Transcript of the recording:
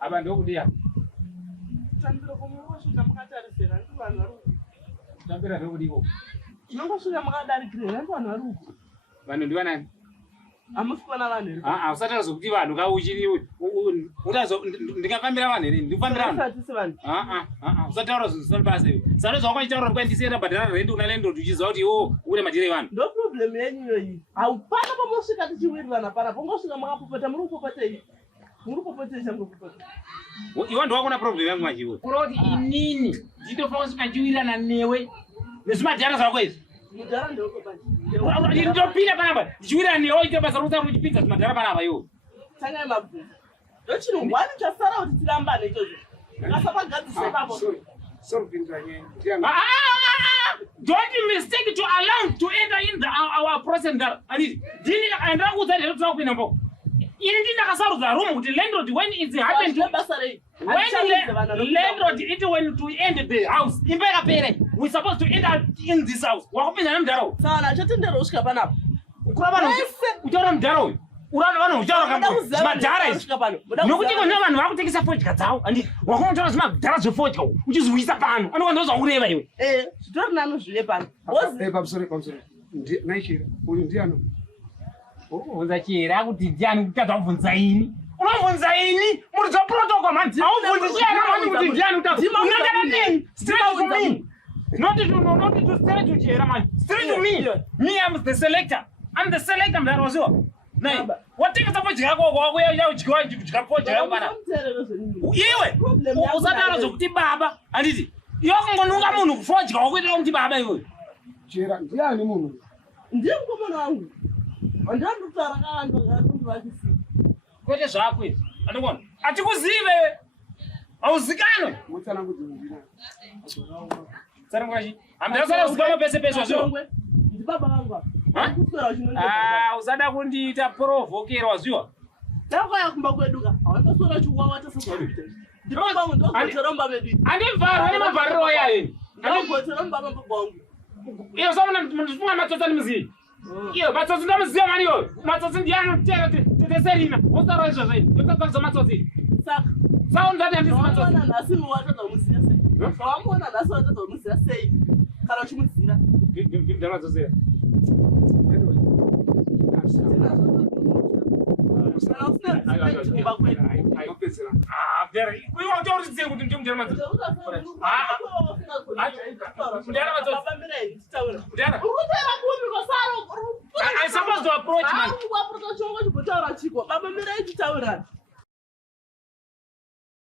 Abantu okudia. Tambira kumwosha mukatarisera ndi vanhu vari. Tambira ndokudiko. Nongosvika makadarikira ndi vanhu vari uko. Vanhu ndi vanani? Amusikuona vanhu here. Usataza kuti vanhu kauchiri utazo ndikafambira vanhu here ndikufambira vanhu. Usataura zvinhu zvisina basa iwe. Sanoza wakachitaura kuti kwandisiyera bhadhara rendi una lendo uchiziva kuti iwo une madhire vanhu. Ndo problem yenyu iyoyi. Haupana pamosvika tichiwirirana pana pongosvika makapopota muri kupopotei. Muri kupopotei changu kupopota. Iwe ndo wakona problem yangu machiwe. Kuroti inini nditofanira kusvika chiwirirana newe. Nezvimadhara zvako izvi. Mudhara ndoko panje. Ndopinda panapa. Ndichiwirirana newe oita basa rokuta uchipinza zvimadhara panapa iwe. Tangai mabvunzo. Ndochino wani chasara kuti tirambane ichocho. Ngasapagadzisa ipapo. Sorry, Pinzanye. Don't mistake to allow to enter in our process there. Dini aenda kuzali letu kupina mboko. Ini ndinda kasarudza room kuti landlord when it happen to when landlord it when to end the house. Impera pere. We supposed to enter in this house. Wakupinda namdaro. Sana chatendero usika panapa. Kurabana utora mdaro. Urana vanhu uchaura kamba madhara izvi. Nokuti kuna vanhu vakutengesa fodya dzavo. Andi wakunotora zvimadhara zvefodya uchizviisa pano. Anokwanisa zvakureva iwe. Zvitori nani zvive pano. Pamusoro. Naishira. Uyu ndiano. Unza chera kuti ndiani kutadza kubvunza ini. Unobvunza ini muri protocol man. Aubvunzi chera mani kuti ndiani kutadza. Unodana nini? Straight to me. Not to straight to chera man. Straight to me. Me I'm the selector. I'm the selector mdaro. Nei, watengesa fodya yako kwakuya uchikwa fodya yako pana. Iwe usatara zokuti baba anditi iwe kungonunga munhu kufodya wakuitira kuti baba iwe. Chera ndiani munhu? Ndiye mukomana wangu. Andandotara kana kuti vakisi. Kwete zvako izvi. Andikona. Atikuzive. Auzikanwe. Mutsana kuti ndina. Tsara mwachi. Amdasara uzikama pese wazvo. Ndi baba vangu. Usada kundiita provokerwa zviwa. Ndakaya kumba kweduka. Awatosora chukwawa tasazvakuita. Ndinobva ndokutoromba bedu. Andivharo ane mavhariro yaye. Ndokutoromba baba wangu. Iyo sona ndifunga matsotsi muzivi. Iyo matsotsi ndamuziva mani iyo. Matsotsi ndiano teserina. Usara izvozvo. Yotatsa matsotsi. Saka ndati handisi matsotsi. Wamona nasi watadza kumuziva sei? Wamona nasi watadza kumuziva sei? Kana uchimuziva. Ndamatsotsi. I supposed to approach man.